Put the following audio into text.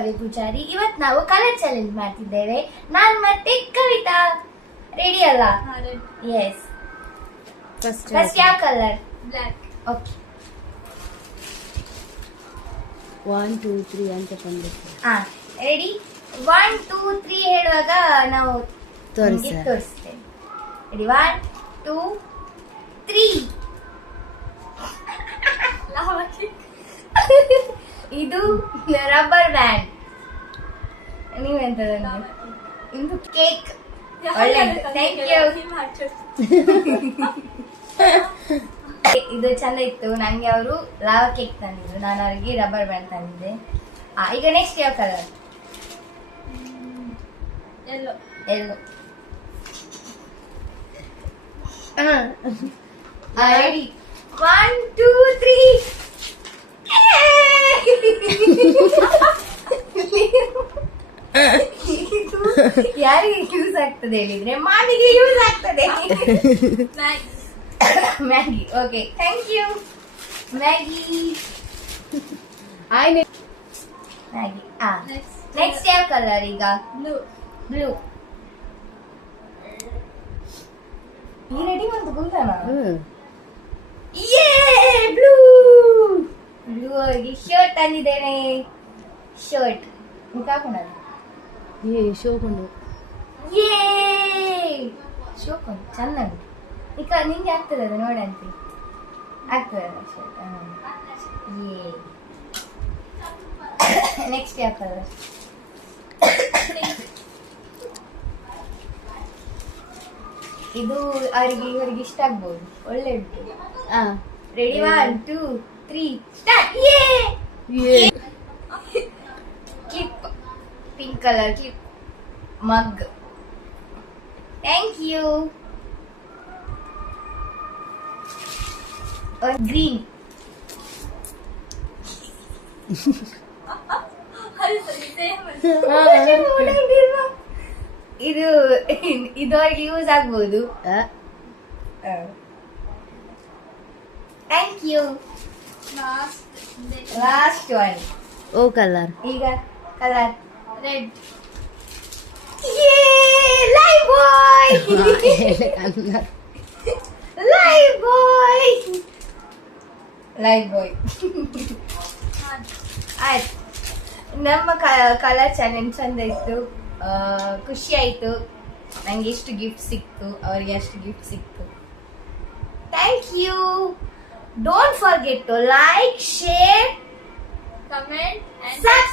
ಕವಿ ಪೂಜಾರಿ. ಇವತ್ತು ನಾವು ಕಲರ್ ಚಾಲೆಂಜ್ ಮಾಡ್ತಿದ್ದೇವೆ. ನಾನ್ ಮತ್ತೆ ಕವಿತಾ. ರೆಡಿ ಅಲ್ಲ? ಎಸ್. ಫಸ್ಟ್ ಯಾವ ಕಲರ್? ಬ್ಲಾಕ್. ಓಕೆ. 1 2 3 ಅಂತ ಬಂದಿತ್ತು. ರೆಡಿ? 1 2 3 ಹೇಳುವಾಗ ನಾವು ತೋರಿಸ್ತೇವೆ. ರೆಡಿ? 1 2 3. ಇದು ರಬ್ಬರ್ ಬ್ಯಾಂಡ್. ನೀವೆಂತ ಇದು ಕೇಕ್. ಒಳ್ಳೆದು. Thank you. ಇದು ಚಂದ ಇತ್ತು. ನಂಗೆ ಅವರು ಲಾವಾ ಕೇಕ್ ತಂದಿದ್ರು, ನಾನು ಅವರಿಗೆ ರಬ್ಬರ್ ಬ್ಯಾಂಡ್ ತಂದಿದ್ದೆ. ಈಗ ನೆಕ್ಸ್ಟ್ ಯಾವ ಕಲರ್? ಎಲ್ಲೋ. ಎಲ್ಲೋ. ರೆಡಿ? 1 2 3. ಯಾರಿಗೆ ಯೂಸ್ ಆಗ್ತದೆ ಹೇಳಿದ್ರೆ ಮಾಮಿಗೆ ಯೂಸ್ ಆಗ್ತದೆ. Maggi. Okay, thank you. Maggi. Maggi. Next ಯಾವ ಕಲರ್ ಈಗ? ಬ್ಲೂ. ಬ್ಲೂ. ಈ ರೆಡಿ ಬಂತು ಗುಂತನ. ಬ್ಲೂ. ಬ್ಲೂ ಅವರಿಗೆ ಶರ್ಟ್ ತಂದಿದ್ದೇನೆ. ಶರ್ಟ್ ಮುಖಾಕೊಂಡದು. ಶೋಕೊಂಡು ಶೋಕೊಂಡು ಚಂದ. ಈಗ ನಿಂಗೆ ಆಗ್ತದೆ ಅದು ನೋಡಂತೆ. ಆಗ್ತದಲ್ಲ ಶರ್ಟ್. ನೆಕ್ಸ್ಟ್ ಯಾವ ಕಲರ್? ಇದು ಅವರಿಗೆ ಇವರಿಗೆ ಇಷ್ಟ ಆಗ್ಬೋದು. ಒಳ್ಳೆ ಉಂಟು. Ready? 1 2 3 start. Clip. Pink colour clip. Mug. Thank you. Green. ಇದು ಅವ್ರಿಗೆ ಯೂಸ್ ಆಗ್ಬೋದು. Thank you. Last one. ಓ ಕಲರ್. ಈಗ colour red. Live bye. Live bye. Live bye. ಆಯ್ತು, ನಮ್ಮ ಕಲರ್ ಚಾಲೆಂಜ್ ಚಂದ ಇತ್ತು. ಖುಷಿ ಆಯ್ತು. ನಂಗೆ ಎಷ್ಟು ಗಿಫ್ಟ್ ಸಿಕ್ತು, ಅವರಿಗೆ ಅಷ್ಟು ಗಿಫ್ಟ್ ಸಿಕ್ತು. Thank you. Don't forget to like, share, comment, subscribe.